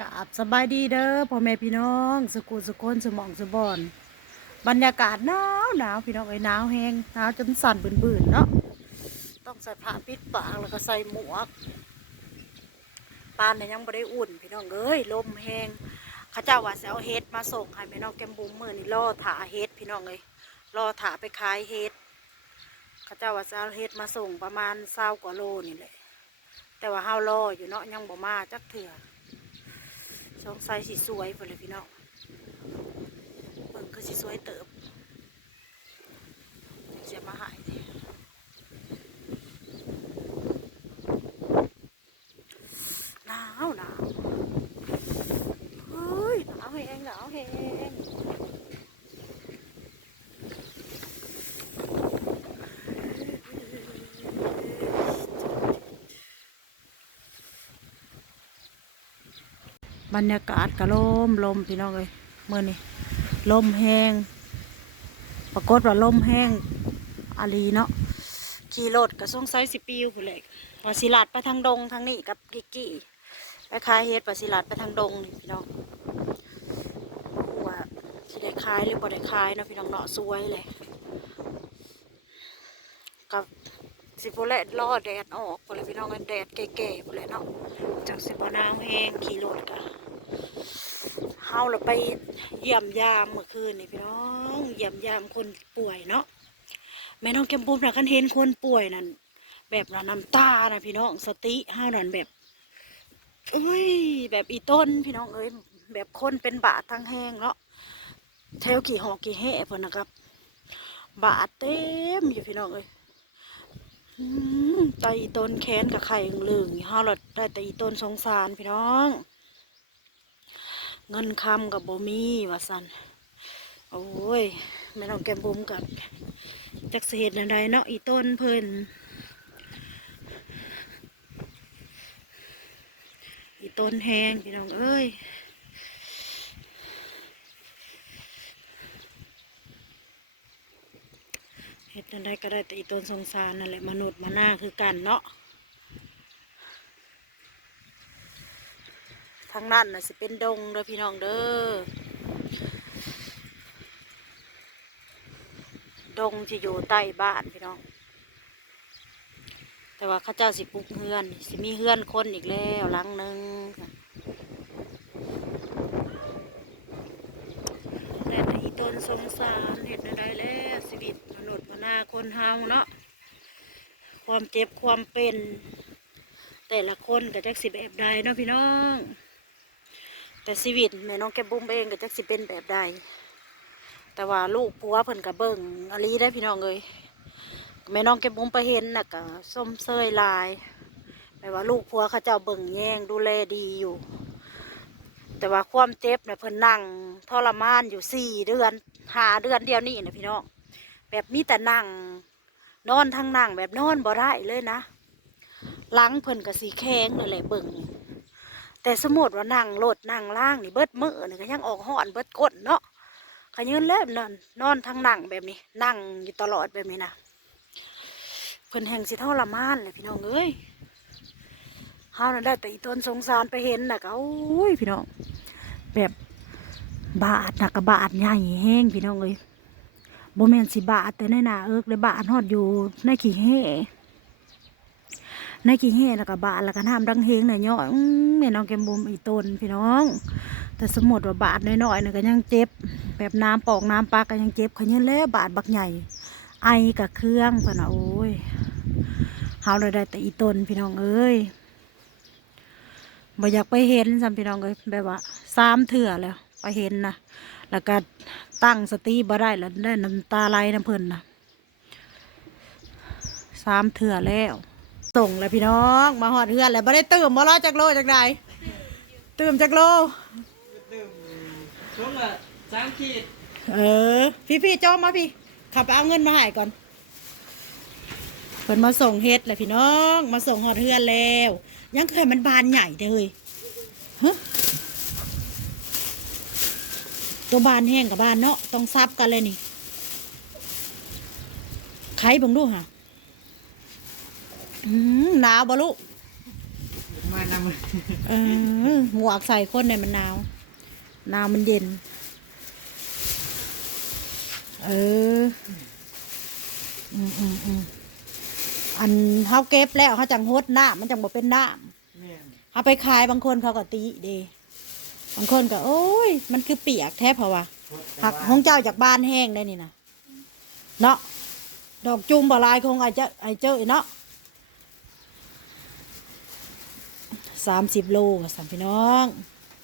กาบสบายดีเด้อพ่อแม่พี่น้อง สกุลสกุลสมองสบอน บรรยากาศหนาวหนาวพี่น้องไอ้ยหนาวแห้งหนาวจนสั่นบืนๆเนาะต้องใส่ผ้าปิดปากแล้วก็ใส่หมวกปานเนี่ยยังไม่ได้อุ่น พี่น้องเอ้ยลมแห้งข้าเจ้าว่าจะเอาเฮ็ดมาส่งให้พี่น้องแกมบุ้มมือนี่ล่อถาเฮ็ดพี่น้องเอ้ยล่อถาไปขายเฮ็ดข้าเจ้าว่าจะเอาเฮ็ดมาส่งประมาณเศร้ากว่าโลนี่แหละแต่ว่าเฮารออยู่เนาะยังบ่มาจักเถื่อ สงสัยสีสวยไปเลยพี่น้องเบิ่งคือสีสวยเติบเสียมาหายดิหนาวหนาวเฮ้ยหนาวแหงหนาวแหง บรรยากาศกะลมลมพี่น้องเลยเมื่อนี้ลมแห้งปรากฏว่าลมแห้งอาลีเนาะขี่รถกระส่งไซสิปิวผู้นแหละว่าสิลัดไปทางดงทางนี้กับกิกกี้ไปขายเฮ็ดว่าสิลัดไปทางดงนี่พี่น้องว่าสิได้ขายหรือบ่ได้ขายเนาะพี่น้องเนาะสวยเลยกับสิโพแลรอแดดออกพอเลยพี่น้องแดดแก่ๆพอเลยเนาะจากสิบน้ำแห้งขี่รถกะ เฮาเราไปเยี่ยมยามเมื่อคืนนี่พี่น้องเยี่ยมยามคนป่วยเนาะแม่น้องแก้มบุ้มนะกันเห็นคนป่วยนั่นแบบน่ะน้ำตานะพี่น้องสติเฮานั่นแบบเอ้ยแบบอีต้นพี่น้องเอ้ยแบบคนเป็นบาดทั้งแห้งเนาะแถวกี่หอกกี่แห่เพิ่นนะครับ บาดเต็มอยู่พี่น้องเอ้ยไตอีต้นแค้นกับไข่เหลืองห้าหลดได้แต่อีต้นสงสารพี่น้อง เงินคำกับบมีว่าสันโอ้ยแม่น้องแกมบุ้มกับจักเสียดอะไรเนาะอีต้นเพิ่นอีต้นแห้งพี่น้องเอ้ยเฮ็ดจั่งใดก็ได้แต่อีต้นสงสารนั่นแหละมนุษย์มาหน้าคือกันเนาะางนั้นน่ะสิเป็นดงเด้อพี่น้องเด้อดงที่อยู่ใต้บ้านพี่น้อง แต่ว่าข้าเจ้าสิปลูกเฮือน สิมีเฮือนคนอีกแล้วหลังหนึ่งแต่ในอีต้นสงสารเห็นอะไรแล้วชีวิตมนุษย์มนาคนเฮาเนาะความเจ็บความเป็น แต่ละคนก็จักสิแบบใดเนาะพี่น้อง แต่ชีวิตแม่น้องแก้บุ้มเองก็จักสิเป็นแบบใดแต่ว่าลูกผัวเพิ่นก็เบิ่งอลีได้พี่น้องเลยแม่น้องแก้บุ้มไปเห็นน่ะก็ส้มเซยลายแปลว่าลูกผัวเขาเจ้าเบิ่งแย่งดูแลดีอยู่ แต่ว่าความเจ็บเนี่ยเพิ่นนั่งทรมานอยู่สี่เดือนหาเดือนเดียวนี่นะพี่น้องแบบมีแต่นั่งนอนทั้งนั่งแบบนอนบ่ได้เลยนะหลังเพิ่นก็สีแข็งนั่นแหละเบิ่ง แต่สมมติว่านั่งรถนั่งล่างนี่เบิดมือนี่ก็ยังออกห่อนเบิดก้นเนาะขยืนเล่นนอนนอนทั้งนั่งแบบนี้ นั่งอยู่ตลอดแบบนี้นะเพิ่นแห่งสิทรมานเลยพี่น้องเอ้ยเฮานั่นได้แต่อีต้นสงสารไปเห็นน่ะก็โอ้ยพี่น้อง แบบบาดนักกะบาดใหญ่แห้งพี่น้องเอ้ยบ่แมนสิบาดแต่ในหนาเอิกเลยบาดฮอดอยู่ในขี้แห่ ในกี่แห่แล้วก็บาดแล้วก็น้ำดังเฮงน่ะย่อยอื้อแม่น้องแกมบุมอีต้นพี่น้อง แต่สมมติว่าบาดน้อยๆน่ะก็ยังเจ็บ แบบน้ำปอกน้ำปลาก็ยังเจ็บขยันแล้วบาดบักใหญ่ ไอกับเครื่องพะนะโอ้ยเฮาเลยได้แต่อีต้นพี่น้องเอ้ยบ่อยากไปเห็นซ้ำพี่น้องเอ้ยแบบว่าสามเถื่อแล้วไปเห็นนะแล้วก็ตั้งสติบ่ได้แล้วได้น้ำตาไหลน้ำเพลินนะสามเถื่อแล้ว ส่งแล้วพี่น้อง มาหอดเฮือนแล้วไม่ได้ตื่มบ่รอจากโลจากใดตื่มจากโลดื่มช่วงละสามขีดเออ พี่พี่ๆจอมมาพี่ขับไปเอาเงินมาให้ก่อนเพิ่นมาส่งเฮ็ดแหละพี่น้อง มาส่งหอดเฮือนแล้ว ยังเคยมันบานใหญ่เด้อเลยฮะตัวบานแห้งกับบานเนาะต้องซับกันเลยนี่ไข่เบังดูค่ะ อืมหนาวบ่ลูกมานะน้ำมือเออหมวกใส่คนเนี่ยมันหนาวหนาวมันเย็น เออ อืมอืมอืมอันเขาเก็บแล้วเขาจังฮดน้ำมันจังบ่เป็นน้แม่นำเขาไปขายบางคนเขาก็ตีเดบางคนก็ โอ้ย มันคือเปียกแท้เพราะว่าโคตรแต่ผักว่าห้องเจ้าจากบ้านแห้งได้นี่นะเนาะดอกจุ่มบลายคงไอเจ้าไอเจ้าเนาะ สามสิบโลกับสามพี่น้อง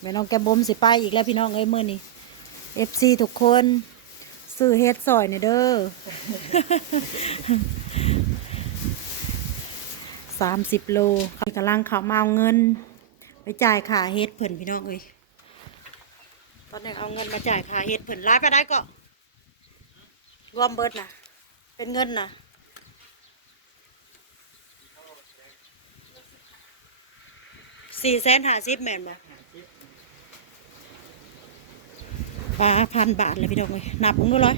แม่น้องแกบมสิไปอีกแล้วพี่น้องเอ้ยมื่อนี้เอฟซีทุกคนซื้อเฮ็ดซอยเนี่ยเด้อสามสิบโลกำลังเขามาเอาเงิน ไปจ่ายค่าเฮ็ดเพิ่นพี่น้องเอ้ยตอนนี้เอาเงินมาจ่ายค่าเฮ็ดเพิ่นร้ายไปได้ก็รวมเบิดนะเป็นเงินนะ สี่แสนห้าสิบแมนบ่ปลาพันบาทเลยพี่น้องเลยนับมึงก็ร้อย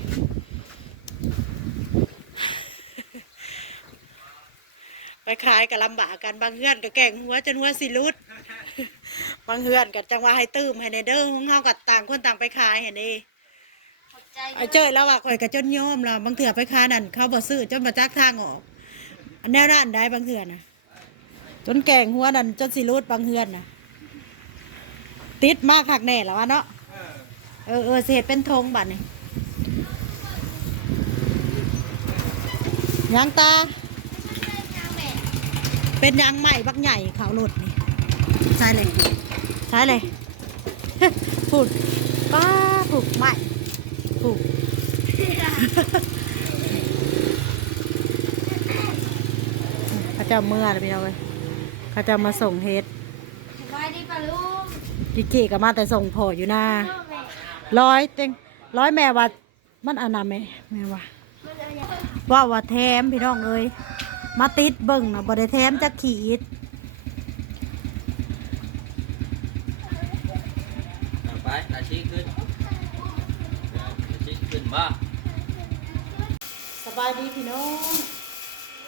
ไปขายกับลำบากกันบางเฮือนก็แก่งหัวจนหัวสิรุดบางเฮือนก็จังว่าให้ตื้มให้ในเด้อของเฮากับต่างคนต่างไปขายเห็นด้ขอบใจไอ้เจ้ยแล้วว่าข่อยก็จนยอมล่ะบางเถื่อไปขายนั่นเขาบ่ซื้อจนมาจักทางออก อันแนวด้านได้บางเถื่อนะ จนแก่งหัวนั่นจนสิรุดบางเฮือนนะติดมากคักแน่แล้ววะเนาะเออเออเออเศษเป็นธงบัดนี่ยังตา เป็นยางใหม่บักใหญ่เขาหลุดนี่ใช่เลยใช่เลยพูดป้าผูกใหม่ผูกเขาจะเอาเมื่อเลยพี่น้องเว้ย เขาจะมาส่งเฮ็ดสบายดีป่ะลุงกิกิก็มาแต่ส่งพออยู่นะพ่อแม่ร้อยเต็งร้อยแม่ว่ามันอันนั้นไหมแม่ว่ามันเอาอย่างว่าว่าแถมพี่น้องเอ้ยมาติดเบิ่งนะบ่ได้แถมจักขีดเอาไปอาชีพขึ้นอาชีพขึ้นบ่สบายดีพี่น้อง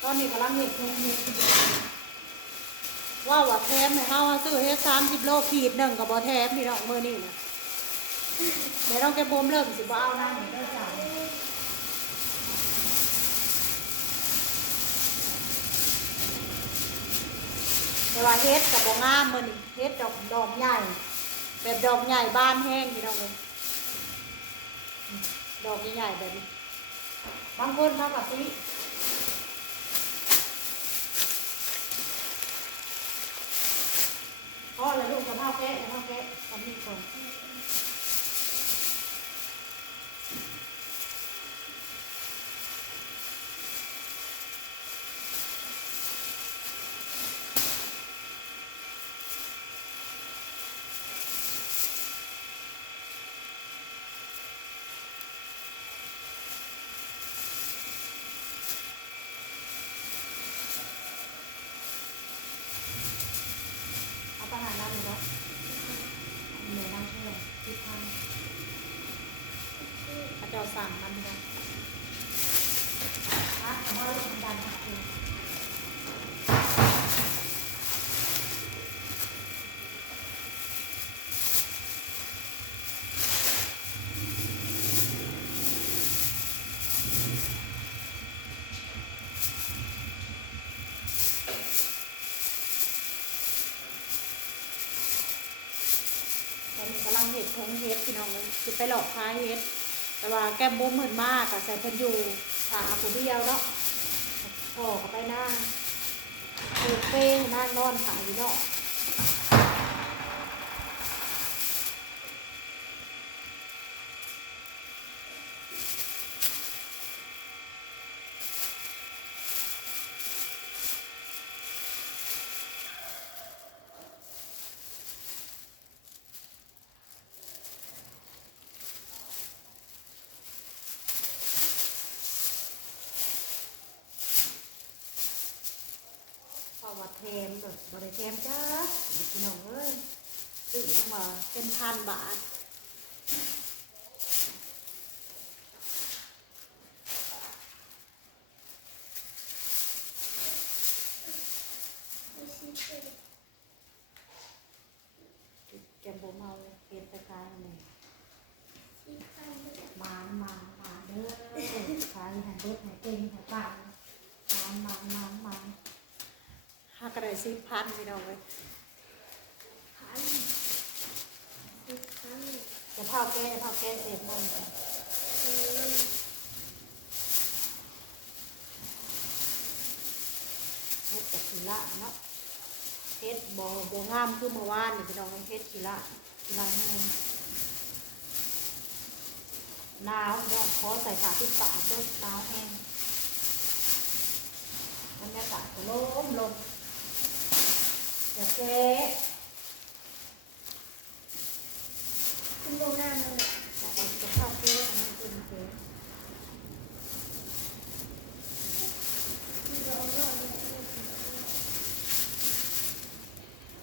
ตอนนี้กำลังเห็ดเห็ด ว่าว่าแถมให้เฮาซื้อเฮ็ดสามสิบโลขีดหนึ่งกับบ่แถมพี่น้องมื้อนี้นะเดี๋ยวน้องแกบ่มเริ่มสิบ่เอานะเดี๋ยวได้จ่ายแต่ว่าเฮ็ดกับบ่งามมื้อนี้เฮ็ดดอกดอกใหญ่ แบบดอกใหญ่บานแห้งพี่น้องเลยดอกใหญ่ๆแบบนี้บางคนเขากับที่พ่อ เลยลูกกับพ่อแกะพ่อแกะทำนี่ก่อน เอาไหาร้านหนึ่งแล้วเหนื่อยน้ำเชื่อมที่พันพระเจ้าสั่งมันนะอะแต่ว่าลูกมันดันหักเลยตอนนี้กำลังเห็ดทงเห็ด พี่น้องเลยคือไปหลอกค้ายเฮ็ดแต่ว่าแก้มบุ้มเหมือนมากอะใส่เพิ่นอยู่ขาผู้เดียวเนาะพ่อก็ไปหน้าเปิดเป้นั่งนอนขาอยู่เนาะ พอว่าเทมแบบบริเทมจ้าพี่น้องเอ้ยซื้อเข้ามาเป็นพันบาทเจังบ่เมาเฮ็ดไปขายนี่ที่ข้างด้วยหมานหมานหมานเด้อขายให้เบิดให้เก่งให้ปังหมานหมานหมานหมานหา กระไดสิพันพี่น้องเว้ยพันที่ข้างจะเผาแก้จะเผาแก้เสร็จมันเลยเฮ็ดกับขีละเนาะเฮ็ดบ่บ่งามคือเมื่อวานนี่พี่น้องเฮ็ดขีละขีละแห้งหนาวเนาะขอใส่ผ้าปิดปากเด้อหนาวแห้งบรรยากาศก็ลมลม อย่าแก้คุณโรงงานนั่นแหละอย่าไปจะเข้าแก้อันนั้นเป็นแก้คุณโรงงานนั่น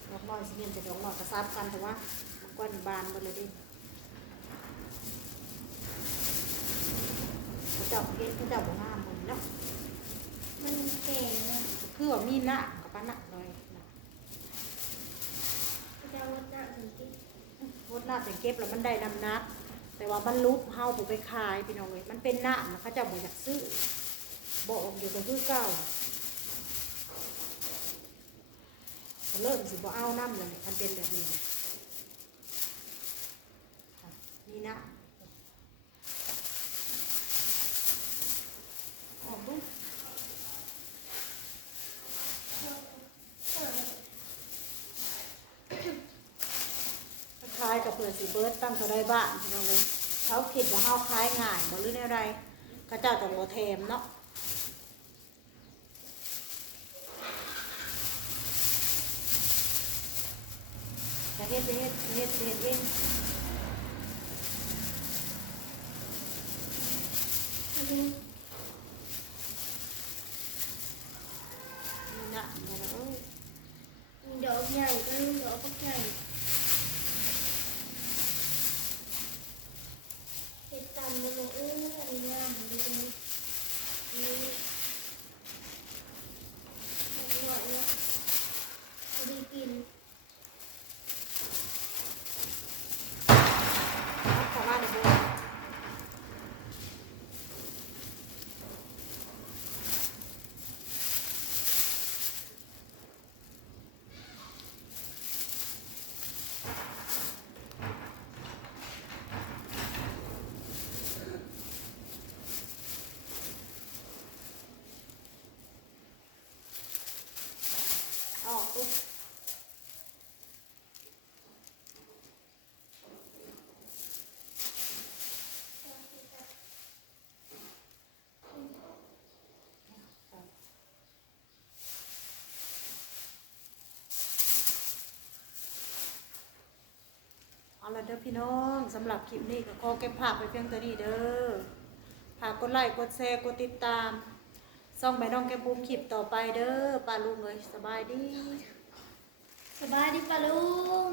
และดอกน้อยสิเรียนแต่ดอกน้อยก็ซับกันแต่ว่ามันก้อนบานหมดเลยดิเขาจับเฮ็ดเขาจับบ่ามหมดเนาะมันแก่นะคือว่ามีหน้ากับปะหนักเลย วดหน้าถึงที่วดหน้าแต่เก็บแล้วมันได้น้ำหนัก แต่ว่ามันลุกเฮาผมไปขายพี่น้องเลยมันเป็นหน้านเขาเจะบ่อยากซื้อบ่อกอยู่กับคือเก่าก็เริ่มสิบ่เอาน้ำเลยมันเป็นแบบนี้นี่นะมีหน้าออกดู คล้ายกับ เผื่อสีเบิร์ดตั้งเขาได้บ้านพี่น้องเลยเขาคิดว่าเขาคล้ายง่ายบ่หรือแนวใดก็เจ้าแต่โมเทมเนาะจะเฮ็ดจะเฮ็ดจะเฮ็ดจะเฮ็ดเองอันนี้นี่นะเดี๋ยวนะเอ้ยมีดอกใหญ่ก็มีดอกก็ใหญ่เห็ดตันมันเลยเอออันนี้งามดีตรงนี้นี่อร่อยเนาะพอดีกิน รับเข้ามาในโบสถ์เอาออกตุ๊ เอาละเด้อพี่น้องสำหรับคลิปนี้ก็ขอเก็บภาพไปเพียงตัวนี้เด้อฝากกดไลค์กดแชร์กดติดตามส่องไปน้องแก้มบุ้มคลิปต่อไปเด้อป้าลุงเลยสบายดี สบายดีปะลุง